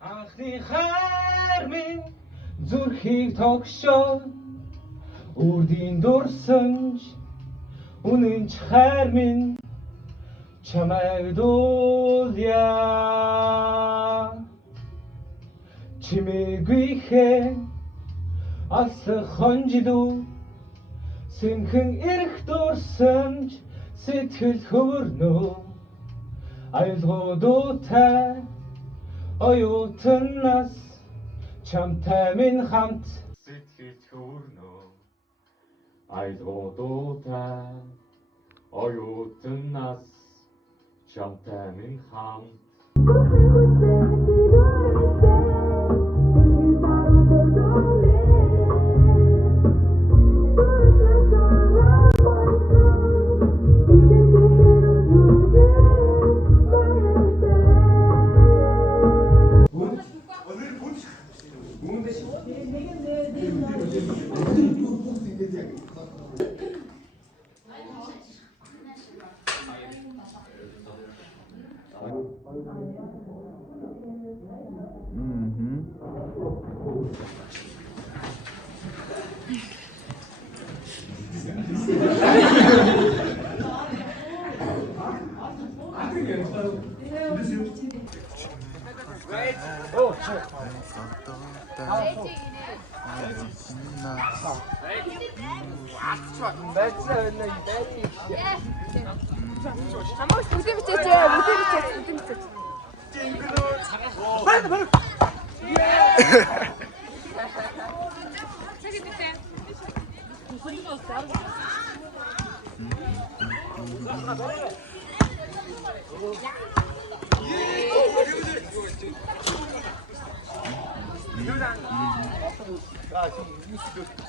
Анхны хайр минь зүрхийг тогшоо үрдийн дурсамж үнэн ч хайр минь чамайг дуулъя чимээгүй алсах хонжилуу сэнхэн эрх дурсамж сэтгэл хөвөрнөө айлгуудтай оюутнаас чамтай минь хамт сэтгэл хөвөрнөө айлгуудтай оюутнаас чамтай минь хамт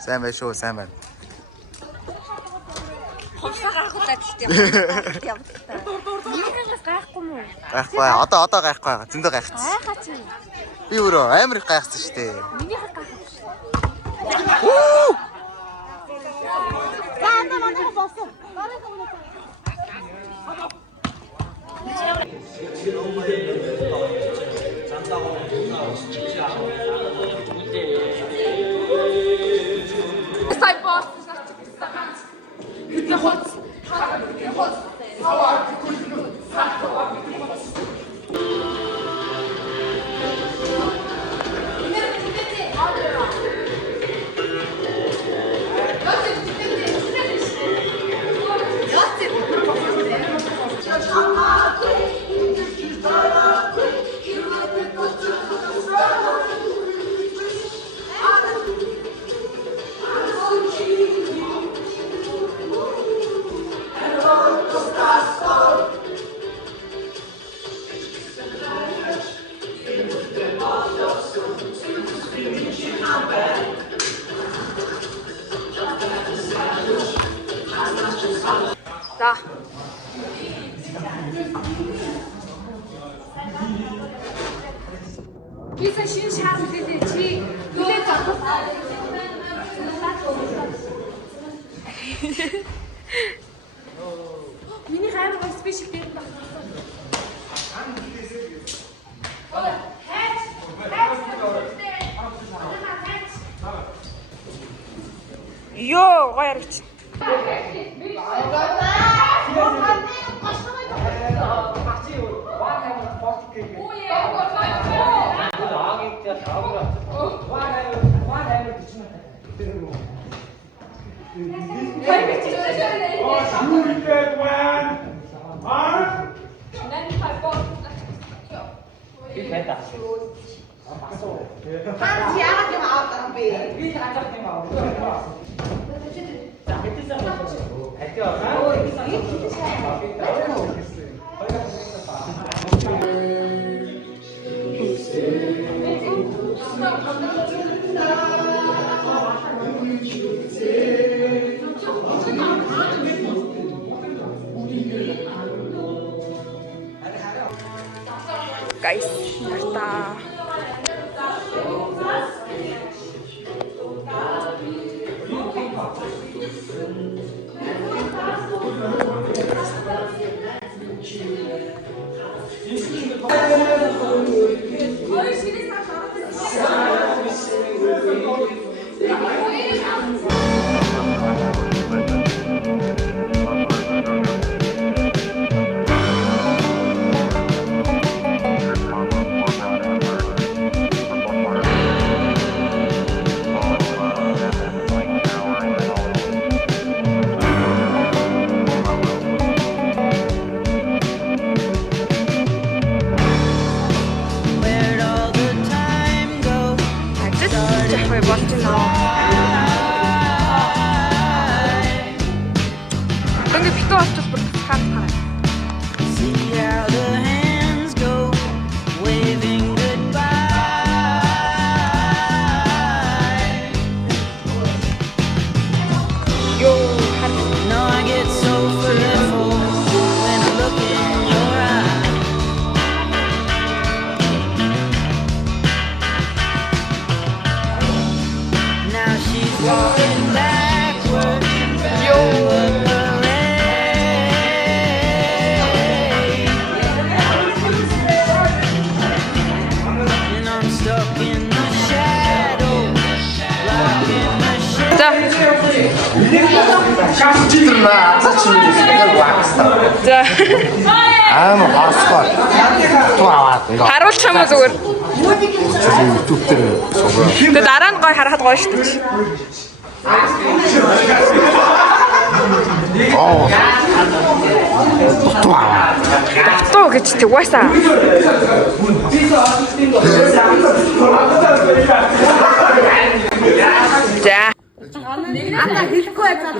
Сайн байна шүү, сайн байна. Ховсоо гарахулаад тийм. Минийхээс гайхгүй мүү? Гайхгүй. Одоо гайхгүй. Зөндөө гайхчих. Гайхаа чи. Би өөрөө амар их гайхсан шүү дээ. Минийхээс гайхах шүү. Гаана манай босоо. Сай бос. Хитэ хот. Хаваа кулку. За. Бисаа шин шаар үлээдээ чи үлээд авах. Миний хайр спешиал дээр байна. Йоо, гайрч. Guys, narta. За. Аама хасгаар. Туу аваад ингээ. Харуулчих юм уу зүгээр? YouTube дээр суугаа. Тэгээ дараа нь гой харахад гоё шүү дээ. Оо. Туу аваад. Туу гэж тэгвэсаа. За. Ата хэлэхгүй байцаа.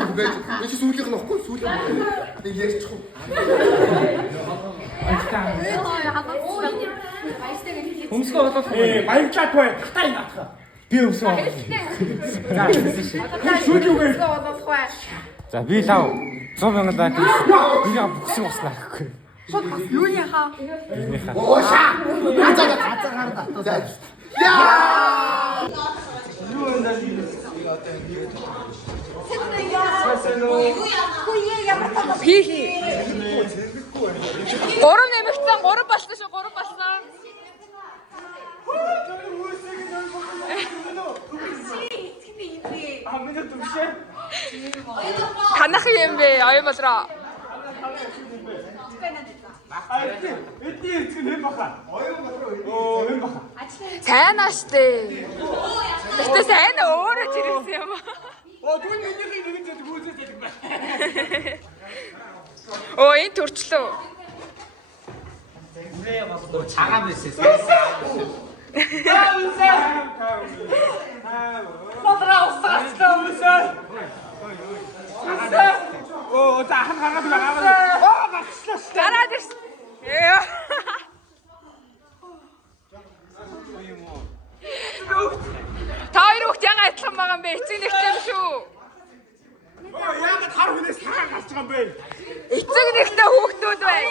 Би чи сүүлийнх нь ахгүй сүүлийн. Тэг ярьчих. Өмсгөө болоод баярлалаа бай. Татай наатах. Би өмсгөө. Шүлүүгээ. За би лав 100,000 даа. Би яг бүксэн басна гэхгүй. Юуны хаа? Ооша. Газар гарда. Яа! Хи. 3 нэмэгдсэн 3 болсон шүү 3 болсон. Танах юм бэ? Аяа болроо. Сайн ааштай. Гэтэ сайн өөрөө жирэмсэн юм. Оо энэ төрчлөө. Гараад ирсэн. Та хоёр хүүхд яга адилхан байгаа юм бэ? Эцэг нэртэй юм шүү. Яг хар хүнээс цагаан гарч байгаа юм бэ? Эцэг нэртэй хүүхдүүд бай.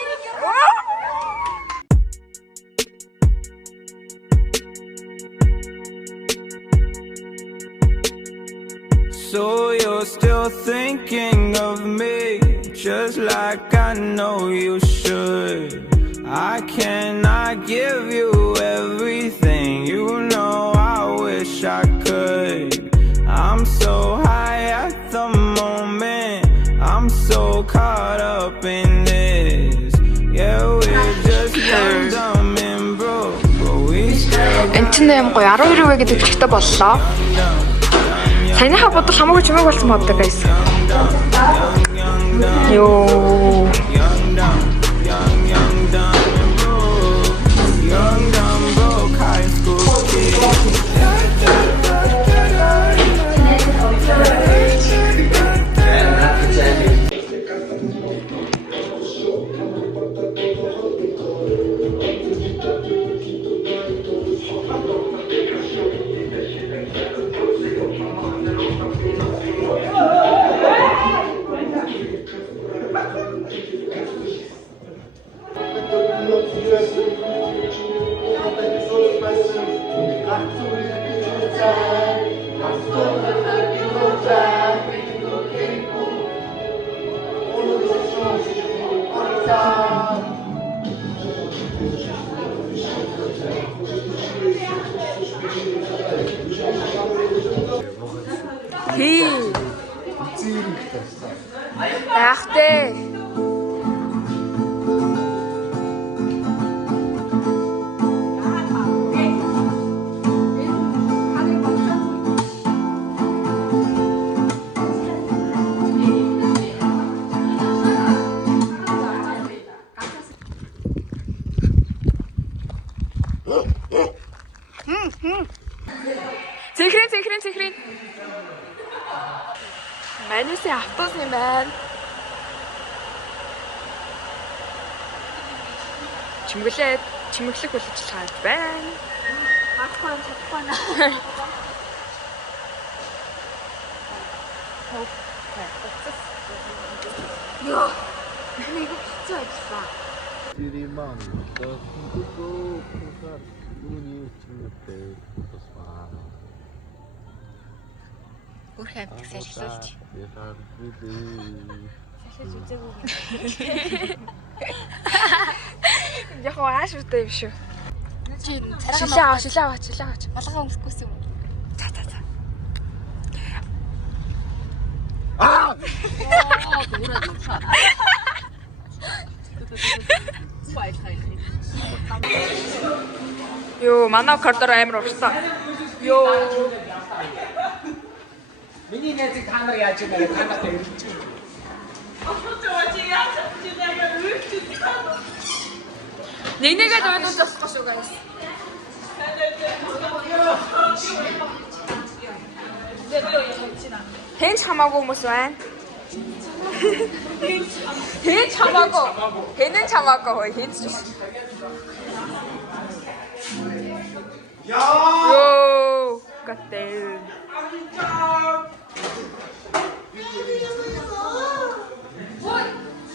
So you're still thinking of me, just like I know you should. I cannot give you everything, you know I wish I could. I'm so high at the moment, I'm so caught up in this. Yeah, we're just young, dumb and broke, but we still Энтэн юм гоё 12 вэ гэдэг чигтэй боллоо. Санийхаа бодол хамаагүй чимээг болсон боддог guys. Йоо. Хи. Ахтэй. Цэхрэн. Манайсаа автобус юм байна. Чимэглэх болож чаад байна. Чадахгүй наа. Йоо. Нэг хэцүү ажиллаа. Дириман, тохингоо пухар юуний чимтэй тусмаа. Бүрхэн амтгс ажиллуулж. Яхаар билээ. Сашиж үзээгүй. Яг ааш үтэй юм шүү. Чи Шилээ аваач. балгаа өмсөхгүйс юм. За. Йоо, манай коридор амар урсан. Йоо. Миний найзыг та нар яаж юм бэ? Та нартай ирж чинь. Нэгнийгээ дуунууд болохгүй шүү guys. Тэнч хамаагүй хүмүүс байна. Тэнч хамаагүй. Тэнэн хамаагүй хой хинч. Йоо, гатээ. Ой,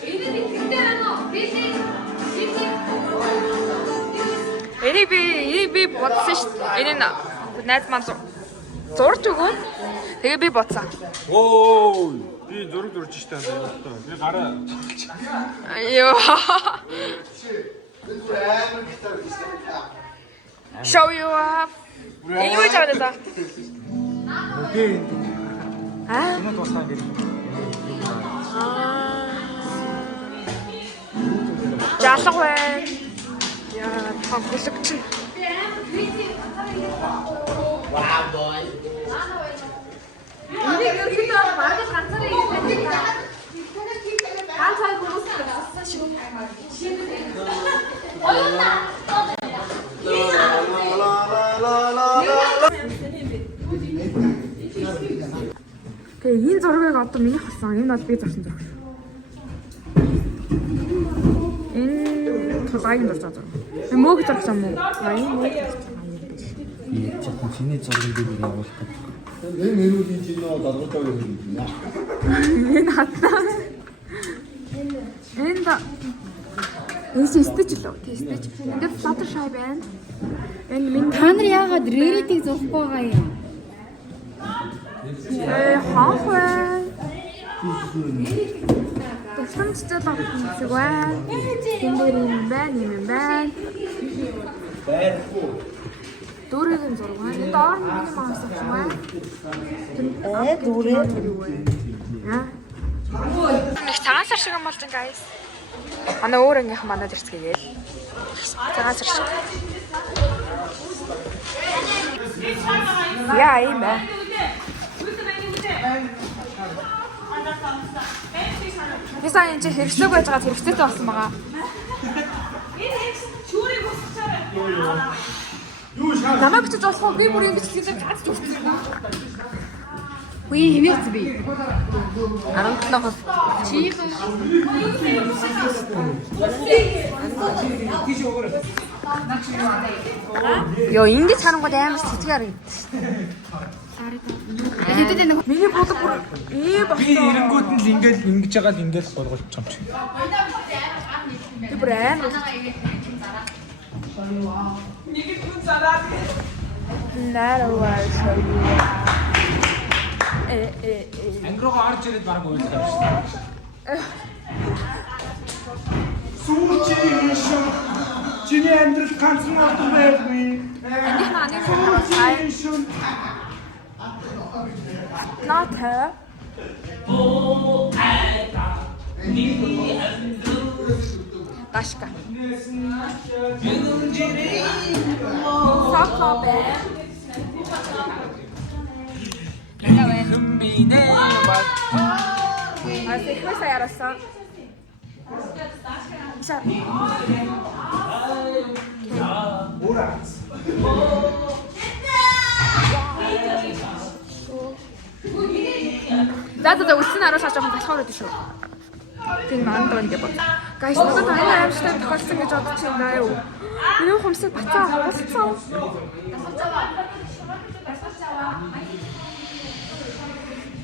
энэ нэг гэдэг байна уу? Энийг би бодсон шүү дээ. Энэ найз маань зурж өгөө. Тэгээ би бодсон. Оо, би зураг зурж штэ. Би гараа. Айё. Show you up. Энэ юу чамд за? Аа. Энэ дуусна гэж. Жалах байна. Яа, хамхлэгч. Wow boy. Энийг ерөөдөө багт ганцаараа хийдэг. Ганцаар хүмүүс гэсэн шүү. Тэгээ энэ зургийг одоо миний харсан. Энэ бол би зарсан зураг. Энэ тулгайг зурж байгаа. Мөөг зурсан юм уу? Энэ мөөг. Би чамд чиний зургийг би явуулах гэж. Энэ менюгийн чинь долготой юм байна. Энэ хатаа. Энэ да. Энэ стич л үү? Стич. Энд Fluttershy байна. Энэ минь Та нар яагаад Reddit-ийг зурхгүй байгаа юм? хаах байна. Тусламжтай тоглох байна. Тэмдэрийн байна, юм байна. Дөрөгийн зураг байна. Энэ доор миний маус байна. Дөрөө. Яа. Нэг цагаан шиг юм болж байгаа guys. Манай өөр ангийнхан манад ирцгээгээл. Цагаан шиг. Яа юм бэ? Ясаа энэ хэрэгцээг байж байгаа хэрэгцээтэй болсон байгаа. Намайг ч зоолох би бүр ингэж хэлээд цааш зүгтсэн. Үгүй хэмээц би. 17%. Чих. Йоо ингэж харангууд амар сэтгэээр юм. Хэдэд энэ Миний бодог бүр болсон. Би эрэнгүүд нь л ингэж байгаа л ингэж болгож чам чи. Би бүр амар. Нарваа шоу. Ангироо орж ирээд баг уйлах юм шиг. Сүүчийн чиний амьдрал ганцхан ордон байхгүй. Энийг маань сайн. Not her. Дашка. Сакабе. Асихвэ саяарсан. За үлсэн аруулж жоохон залхаар өгдөө шүү. Тийм манд ингэ бод. Гайс надад амар аимшигтай тохиолдсон гэж бодож байна юу? Миний хумсыг бацаа хавуулсан.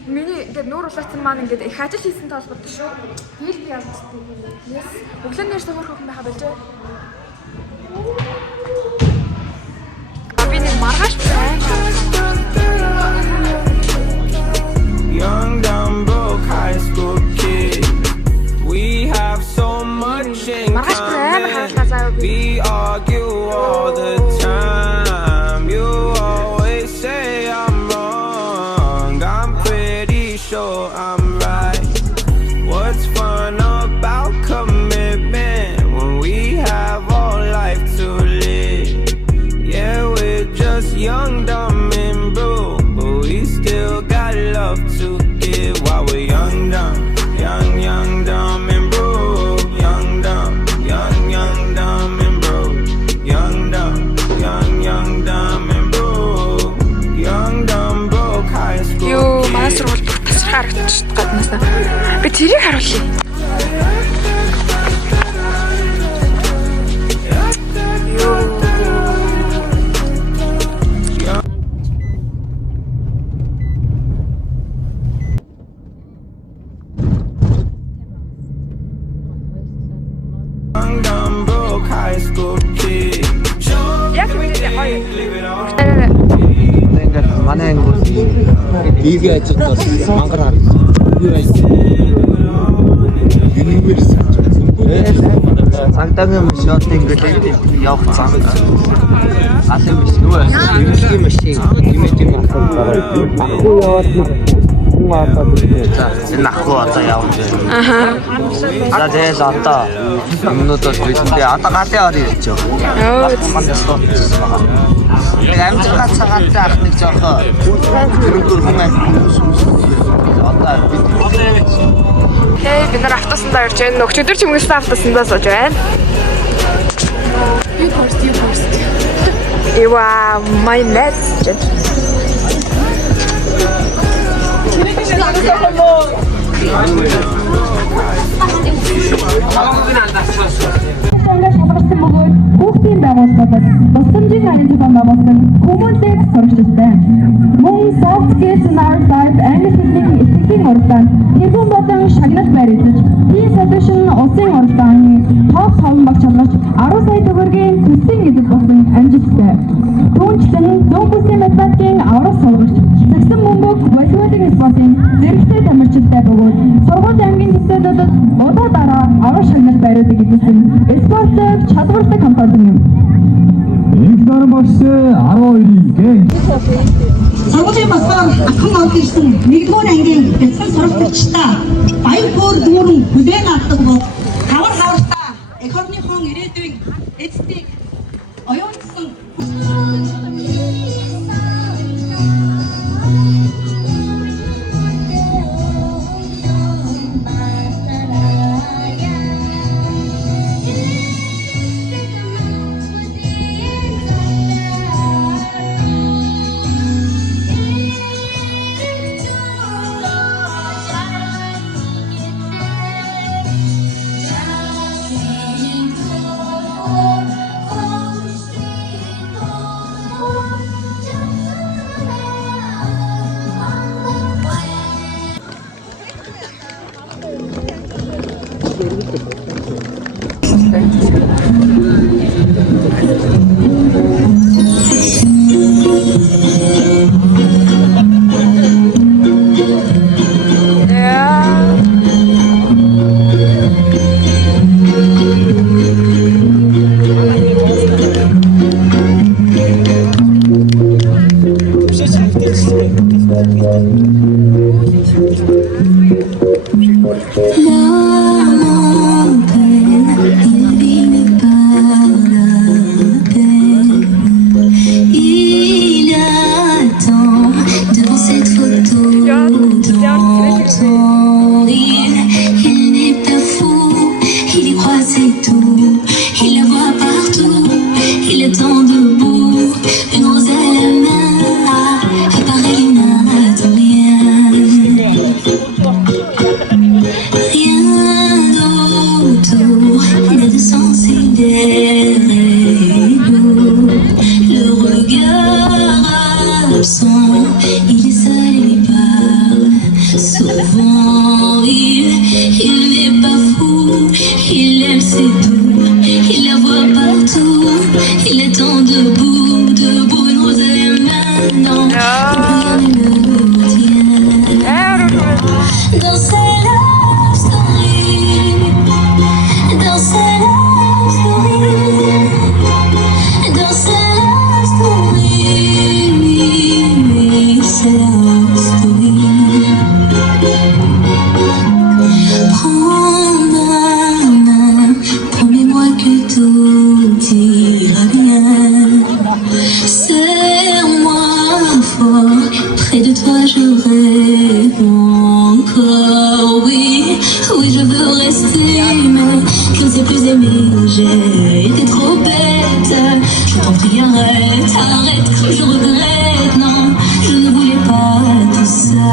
Миний ингээд нүүр улаацсан маань ингээд их ажил хийсэн тоолгод шүү. Тэгэл би явчихсан. Yes. Өглөө нэрсээ хөрх хөхөн байха болжээ. Би нэг маргааш байна. Young, dumb, broke high school kid. We have so much in common. We argue all the time. You always say I'm wrong. I'm pretty sure I'm right. young, dumb and broke. Young, dumb, young, dumb and broke. Young, dumb, dumb and broke. Young, dumb, broke high school. Юу манай сургууль бүр тасархаа харагдчих гаднаас. Би тэрийг харуулъя. Young, dumb, broke high school kid. Яг мэдээ гоё. Ингээд манай ангиус дийлгийн ажилтнаас мангар харагдсан. Юу байсан? Цагдаагийн машинууд ингээд явах цаан. Алын биш юу? Имжлийн машин, имэжийн ахгүй яваад хүн аваад ирээ. За энэ ахгүй одоо явж байна. Аха. За тэгэл одоо юмнуудад бидээ одоо галын ор ирж байгаа. Мандас тооцсон байгаа. Нэг амжилттай цагаантай ах нэг жоохоо гэрүүгээр хүн одоо бид Бид нар автобусанд орж байна. Өчигдөр чимгэлсэн автобусанд сууж байна. You first. Ewa, my message. Хүүхдийн байгууллагад тусламжийн хариуцлага байгуулсан хүмүүстээ сурагчтай. Мөн soft skills and art type англи хэлний эцгийн уралдаан тэргүүн болон шагнал барьж teen solution улсын уралдааны топ 5 багч хамгаалж 10 сая төгрөгийн төсвийн эзэд болсон амжилттай. Түүнчлэн дөө бүсийн математикийн аврах сурагч Тэгсэн мөнгөг математикийн спортын зэрэгтэй тамирчилтай бөгөөд сургууль аймгийн төсвөдөд удаа дараа аврах шагнал бариудыг эзэлсэн спортын чадвартай компани юм. Ингээр багш 12-ийн Сургуулийн басаар ахын орж ирсэн 1-р ангийн бяцхан сурагчдаа баян бүр дүүрэн хүлээн авдаг бол тавар хавртаа эх орныхон ирээдүйн эцдийг оюутсан oui, oui je veux rester, mais je ne sais plus aimer, j'ai été trop bête. Je t'en prie arrête, arrête, que je regrette, non, je ne voulais pas tout ça.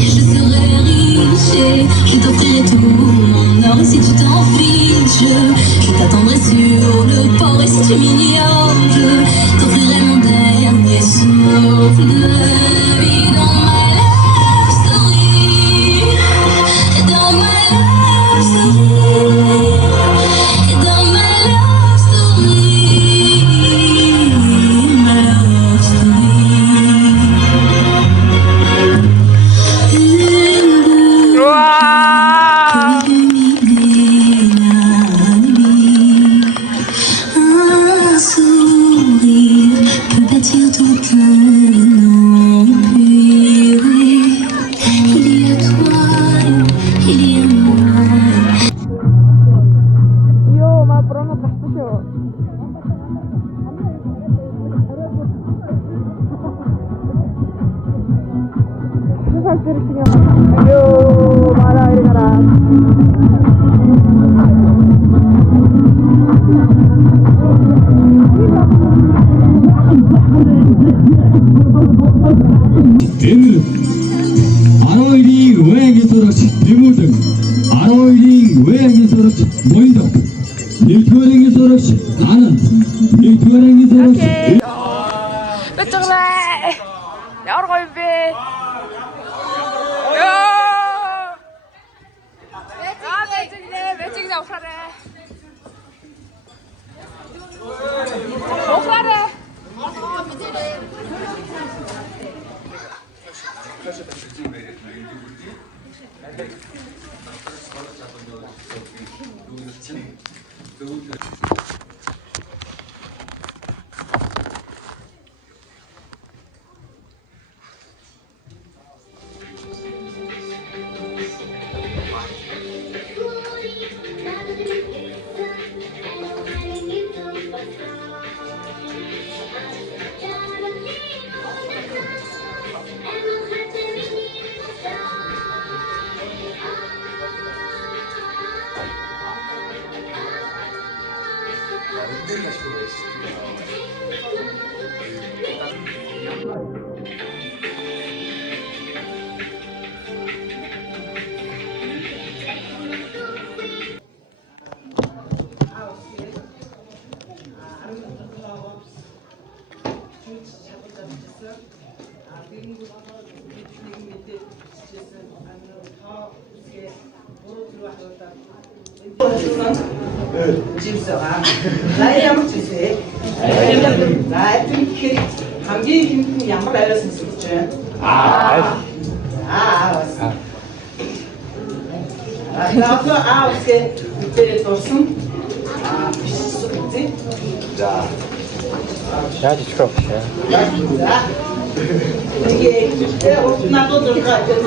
Je serais riche et je t'offrirais tout mon or, et si tu t'en fiches, je t'attendrai sur le port, et si tu m'ignores, je t'offrirai mon dernier souffle de vie dans ma love story, dans ma love story, dans ma love story, ma love story. Un sourire peut bâtir toute un empire. Il y a toi, il y a moi. Йоо, маа броно гарсан шүү. Хөөс дэрсэн юм. Йоо, мара иргара. Эмэр 12-ийн Үегийн сурагч Тэмүүлэн 12-ийн Үегийн сурагч Моиндо 1-р сурагч Анан 1-р сурагч Бэцгэлээ. Ямар гоё бэ? Йоо. Бэцгэлээ ухаарай. Ухаарай. Живсагаа. Ямар ч үсэ. Тэгэхээр хамгийн ихэнх нь ямар араас сонсож байна? Аа үсэ үсээ дурсан. За. Яаж ичхөө бишээ. За. Тэгээ надад дуртай гэдэг.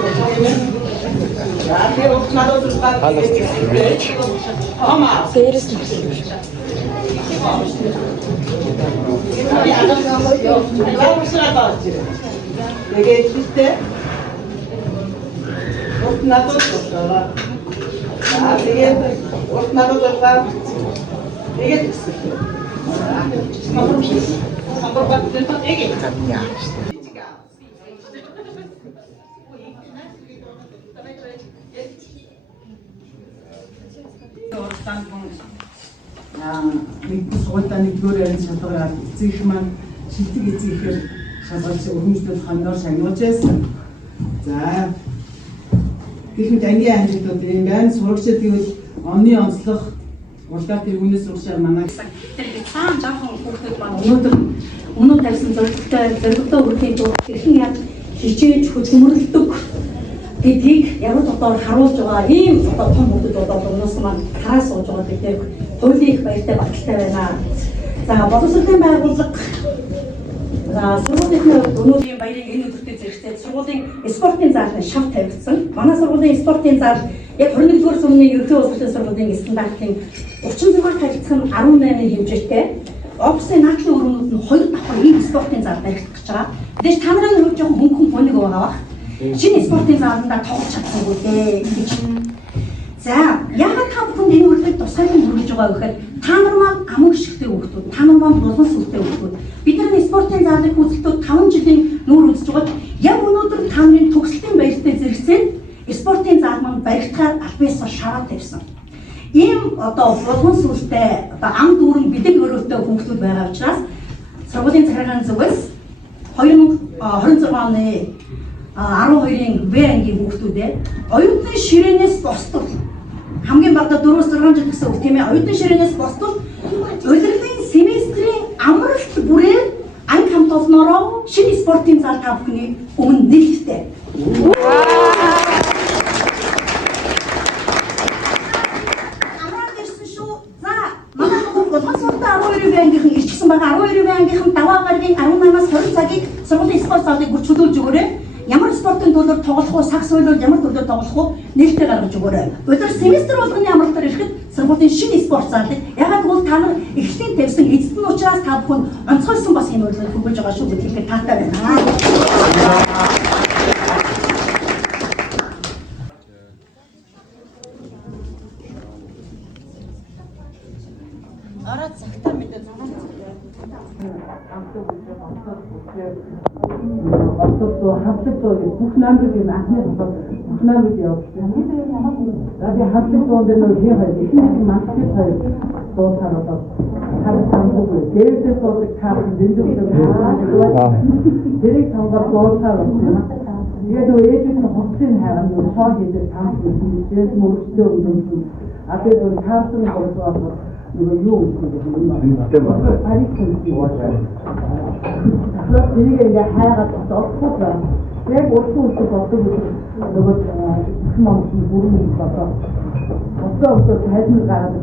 Тэгээ надад дуртай. Ама Дээрээс нь. Тэгээ ихтэй. Надад дуртай. Тэгээ надад дуртай. Тэгээ нэгдүгээр сургуультай нэгдүгээр ярин шалгараад эцэг маань шилдэг эцэгхээр шалгалт өргөмжлөл хоноор шагнуулж байсан. За тэгэхээр таны амжилтууд юм байна. Сурагчид гэвэл онны онцлог урдаа тэргүүнээс сурагчаар манай Тэр цаан жоохон хүүхдүүд маань өнөөдөр тавьсан зорилготой үргэлжлэх тулд хэрхэн яаж хичээж хөдөлмөрлөдөг гэдгийг яг дотор харуулж байгаа ийм одоо том хүмүүс болоод өнөөс маань хараа сууж байгаа гэдэг хуулийн их баяртай баталтай байна. За боловсролын байгууллага за сургуулийн өнөөдрийн баярыг энэ өдөртөө зэрэгцээд сургуулийн спортын заалны шав тавигдсан. Манай сургуулийн спортын заал яг 21-р зууны ерөнхий улсын сургуулийн стандартын 36 тавигдсан 18-ны хэмжээтэй. Офисын наачны өрөөнүүд нь 2 давхар ийм спортын зал баригдах гэж байгаа. Тэгээс та нарын хувьд жоохон хөнгөн боник байгаа бах. шинэ спортын зааланда тоглож чадсангүй дээ гэж. За яагаад та бүхэнд энэ урилгыг тусгайлан хүргэж байгаа вэ гэхээр та нар маань аман гიშгтэй хүүхдүүд, та нар маань булган сүлтэй хүүхдүүд. Бид нар спортын заалын хүзэлтүүд 5 жилийн нүүр үзэж байгаа. Яг өнөөдөр та нарын төгсөлтийн баяртай зэрэгцээ спортын заал маань баригдахаар албаасаа шараа тавьсан. Ийм одоо булган сүлтэй одоо ам дүүрэн бидэг өрөөтэй хүүхдүүд байгаа учраас сургуулийн захиргааны зүгээс 2026 оны 12-ын В ангийн хүүхдүүдээ оюутны ширээнээс босдол хамгийн багадаа 4-6 жил гэсэн үг тийм ээ оюутны ширээнээс босдол удирдлагын семестрийн амралт бүрээр анги хамт олноороо шинэ спортын зал та бүхний өмнө нээлттэй. Амралт ирсэн шүү. За манай болгон суртаа 12-ын В ангийнхан ирчихсэн байгаа 12-ын В ангийнхан даваа гарагийн 18-аас 20 цагийг сургуулийн спорт залыг бүр чөлөөлж өгөөрэй. Ямар спортын төлөв тоглох уу, сакс болоод ямар төлөв тоглох уу нээлттэй гаргаж өгөөрэй. Өдөр семестр болгоны амралтаар ирэхэд сургуулийн шинэ спорт залыг ягаад гэвэл та нар эхлэлтийн тавьсан эзэн нь учраас та бүхэн онцгойсон бас юм урилгыг хөргөж байгаа шүү гэдгийг таатай байна. Араа цагтаа мэдээ 6 цаг. Хавлагдсан бүх номерыг анхны бүх номерыг явуулсан. Ради хавлагдсан дээр нөө хийгээд ихний маркет хоёр дуусаад одоо хамтгүй дээрээс бол каарт дэндүүрээ дэрэг сонголт дуусаад байна. Тэгээд ээжийн хоцын харам шоо хийдэг тамх хийжээс мөрөдөө өгсөн. Одоо бол картын болоод юу юу гэдэг юм бэ? Тэрийг ингээ хайгаад олохгүй байна. Яг өөртөө боддог нөгөө хүмүүс бүрэн бодоо. Одоо хайрны гараад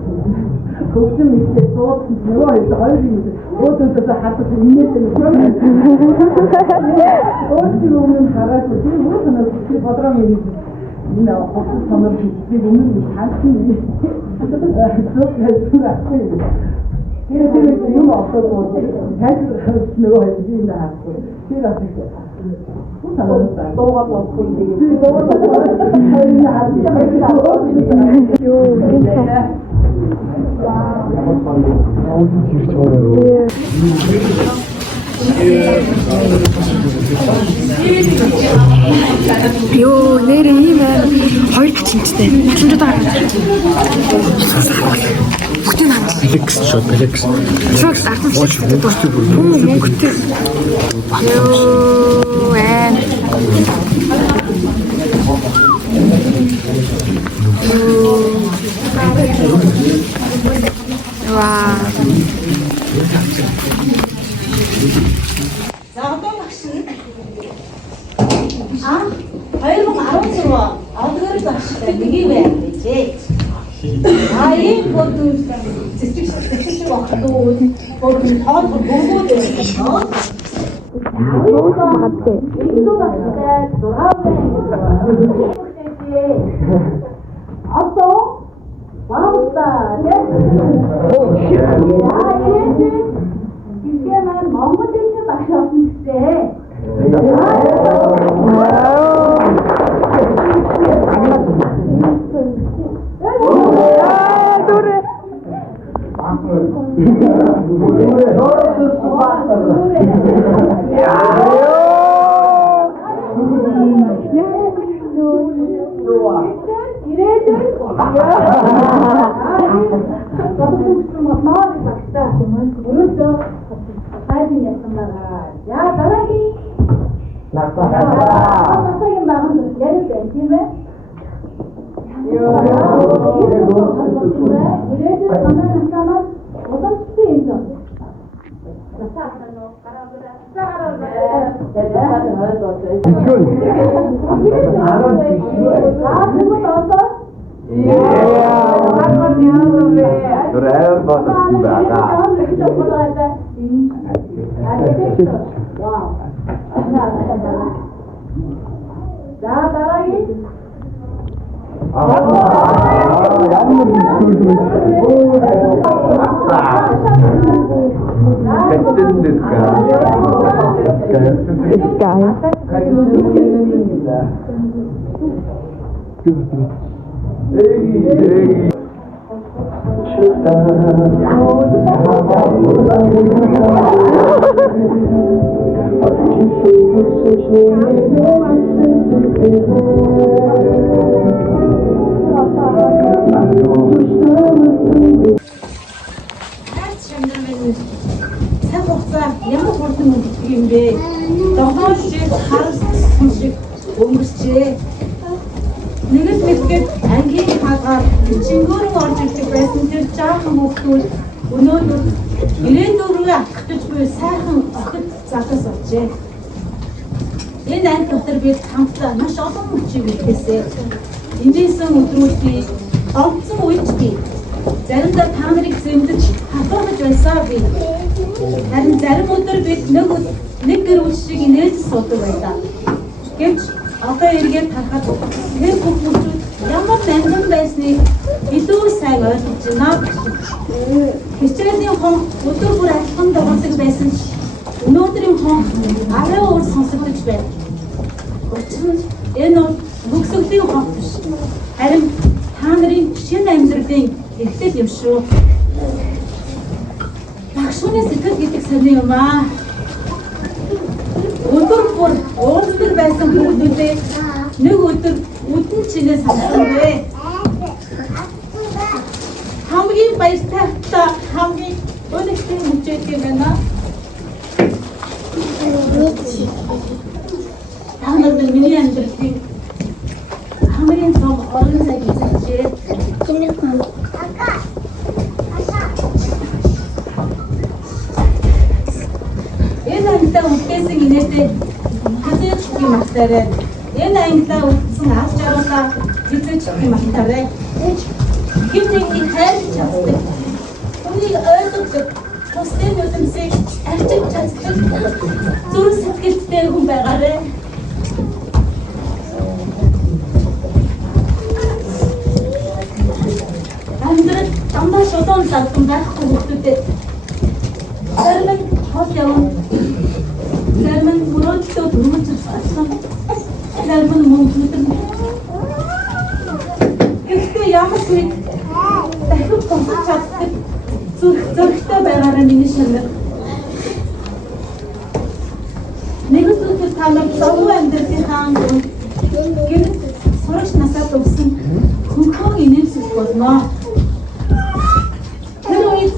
хөвсөн мэдээ сууд нөгөө хоёр юм. Өөдөөс хатаж инээдэг. Өөртөө өмнө хараад тэр юу санаа чи бодроо юм. Энэ хөвсөн санаа чи өмнө хаалсан юм. Тэр юм авахгүй хайр нөгөө хэдийн хаахгүй. Тэр асууж. Дуугаа болохгүй юм. Йоо, нэр ийм байна. Хоёр гिचнтэй. Боломжтой гараад. Бүгдийг хамт. Флекс шот, флекс. Шот ахын флекс. Мөнгөтэй. Йоо, энэ. Вау. За одоо багш нь 2016 одгоор багштай нэгийг байна гэжээ. Ийм бодвол цэцэг багтууд бодвол тоол бүгд байсан. Одоо ваута 이제는 멍거들도 맛이 없는데. 노래. 야, 나랑이. 갑자기 막은 얘를 뺀팀에. 이래도 전화는 사람 어떤 수도 있어. 자, 따라기. It's Сайн хугацаа ямар хурдан өнгөрдөг юм бэ? Догоон шиг харс шиг өнгөрчээ. Нэгэн мэдгээд ангийн хагаар чингүүрэн орж ирдэг байсан тэр жаахан хүүхдүүд өнөөдөр 94-ийг ахтаж буй сайхан охид залуус болжээ. Энэ анги дотор бид хамтдаа маш олон хүчийг илгээсэй. Эндээсэн өдрүүдийг онцон үеч заримдаа та нарыг зэмлэж хатуурж байсан би. Харин зарим өдөр бид нэг гэр бүл шиг инээж суудаг байлаа. Гэвч одоо эргээд харахад тэр бүхнүүд ямар манган байсныг илүү сайн ойлгож байна. Хичээлийн хон өдөр бүр алхан дагуулдаг байсан ч өнөөдрийн хон арай өөр сонсогдож байна. Учир нь энэ мөксөлийн хон биш. Харин та нарын шинэ амьдралын эхлэл юм шүү. Багшууны сэтгэл гэдэг сони юм аа. Өдөр бүр уулздаг байсан хүмүүсээ нэг өдөр үдэн чинээ санахгүй. Хамгийн баяртай хамгийн өнөختийн хүчтэй юм байна. Хамаг миний амьдралын хамгийн том орон цагийн цагчээ. Энэ ангилаа үлдээсэн инээдээ хязгаарч юм ахтарай. Энэ ангилаа үлдсэн аз жаргалаа хязгаарч юм ахтарай. Гинтийн хайр чаддаг. Үнийг ойлгож тусдын үдмсийг арчиж чаддаг. Зүрх сэтгэлтэй хүн байгаарай. Амьдрал дандаа шодон залган байхгүй хүмүүстэй. Зарим нь хол явна. Зарим нь мөрөөдлөө дүрмж алсан. Зарим нь мөнгөтэй. Гэхдээ ямар ч үед дахин тусаж чаддаг зүрхтэй байгаараа миний шанар. Нэгэн өдөр та нар зөвхөн амьдралын хаан гэрэл сурагч насаад өгсөн хөнхөн инээлсэл болно. Тэр үед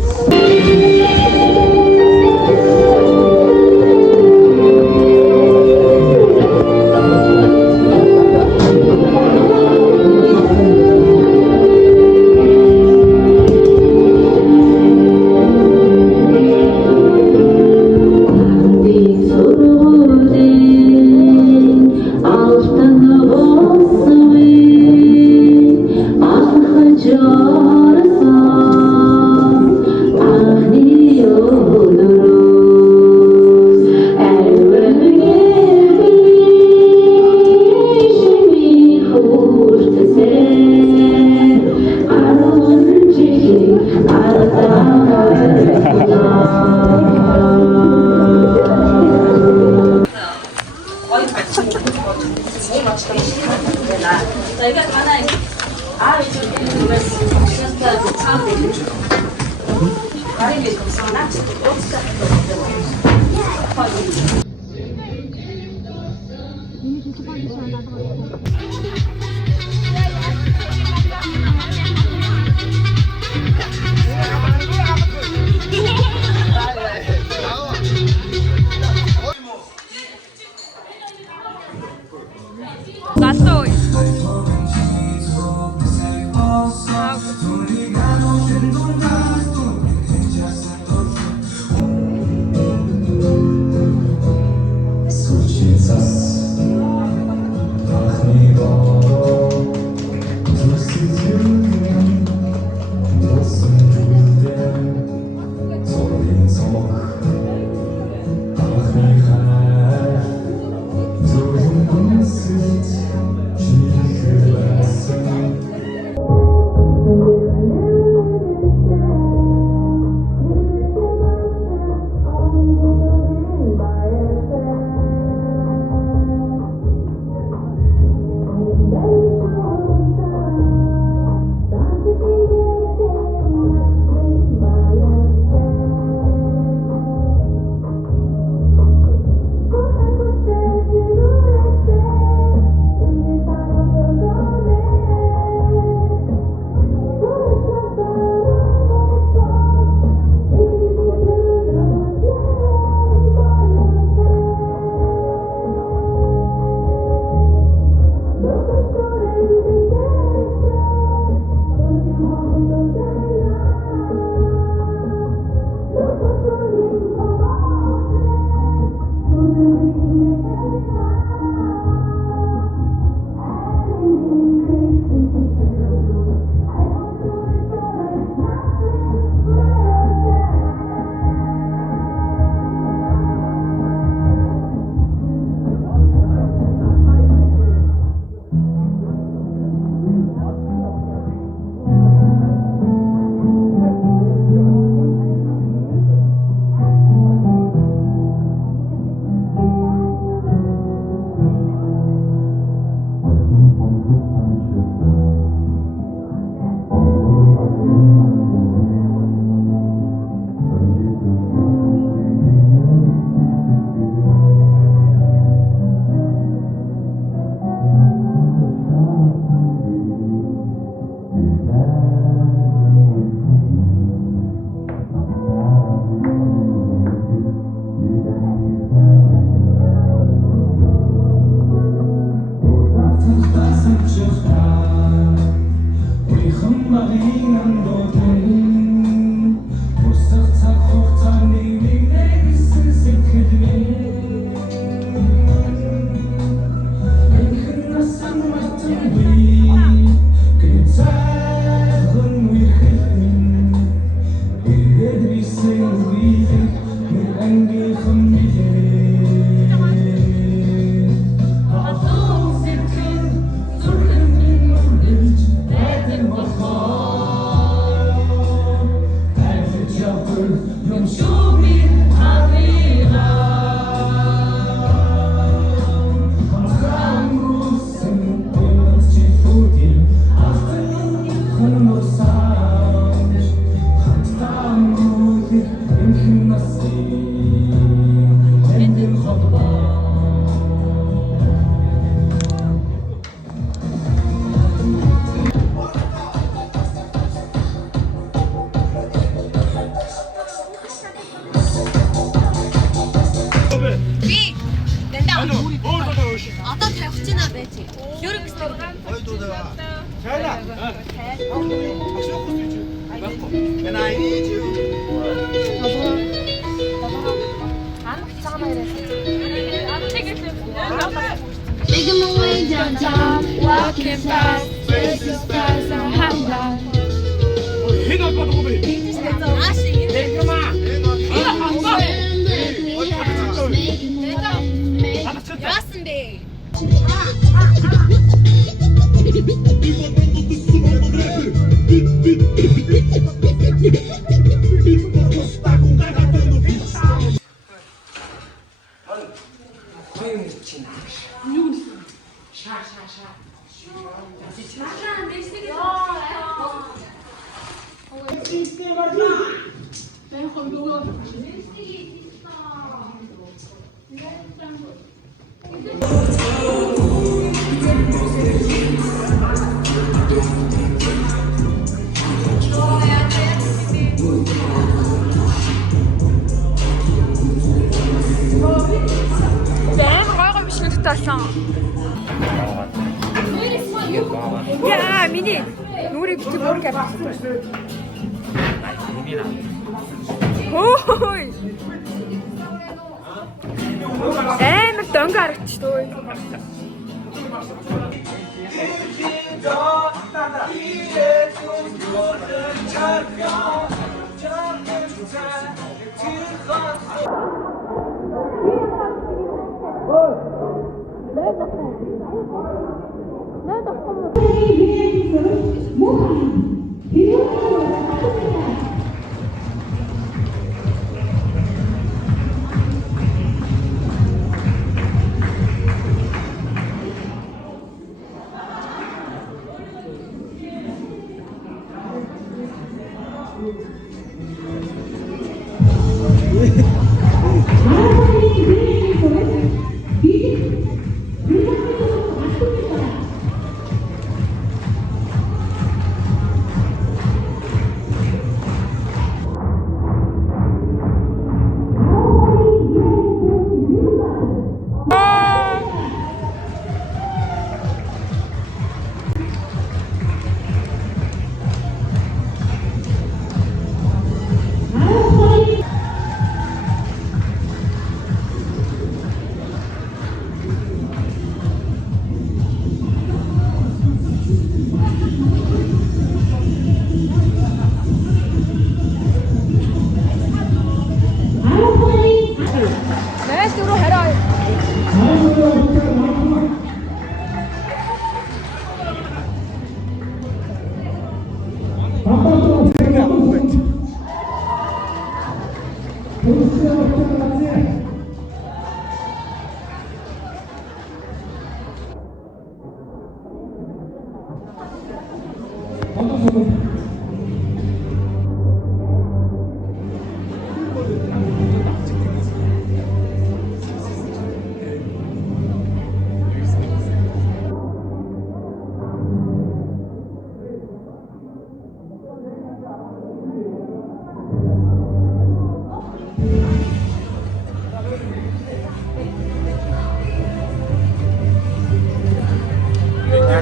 Making my way downtown, walking past places past our highlight. 야, 미니. 우리 비트 모르게 봐. 오이. Амар дөнгө харагч төө.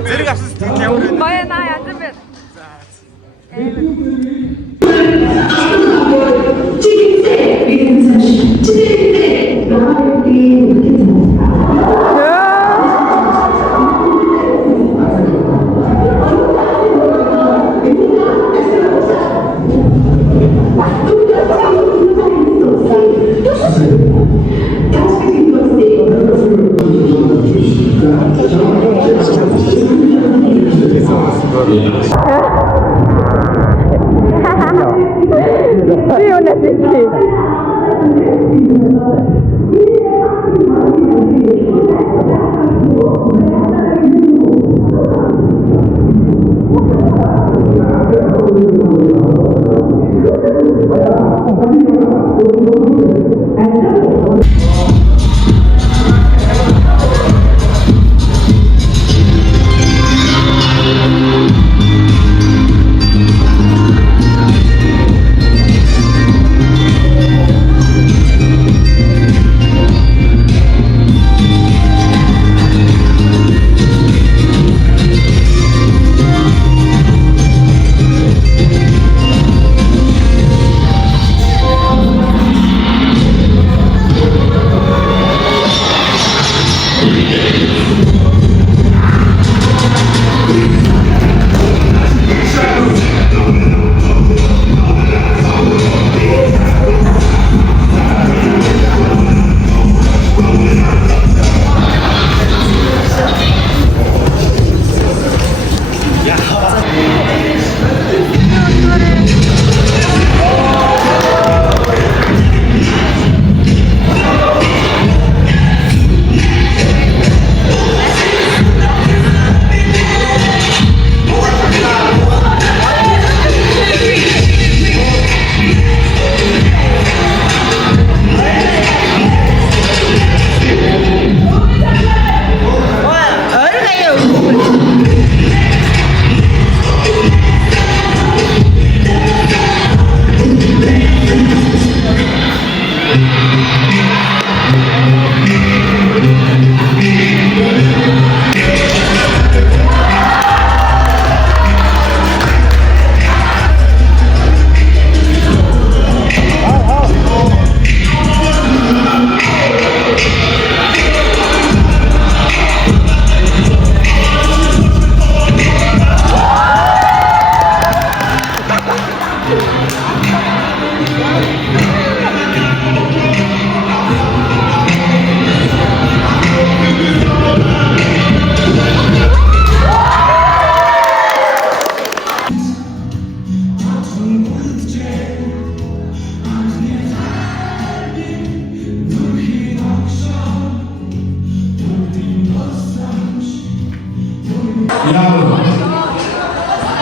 Зэрэг авсан сэтгэл ямар Баяна янз бүр.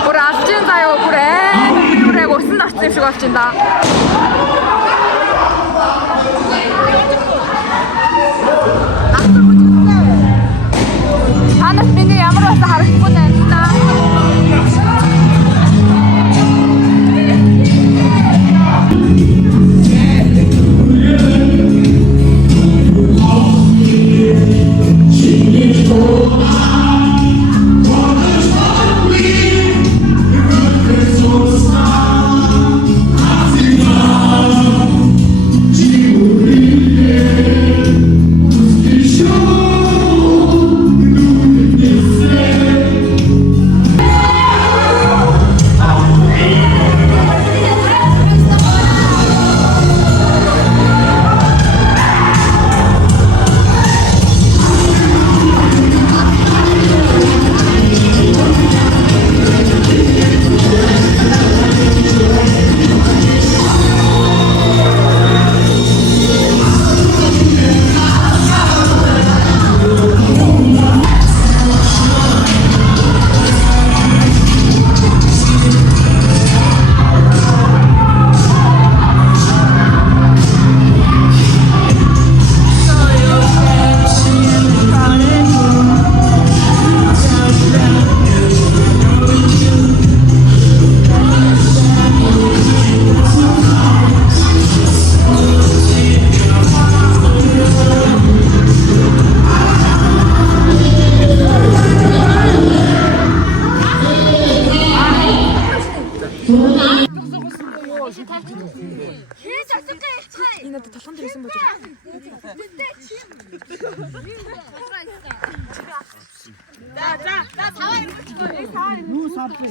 Бүр алж ин заяа бүр бүрэг усан орсон юм шиг болж байна. Танаас миний ямар байсан харагдахгүй байна.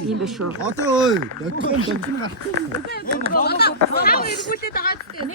Ийм биш үү? Одоо ой, нөтгөн гарах. Сав эргүүлээд байгаа ч тийм.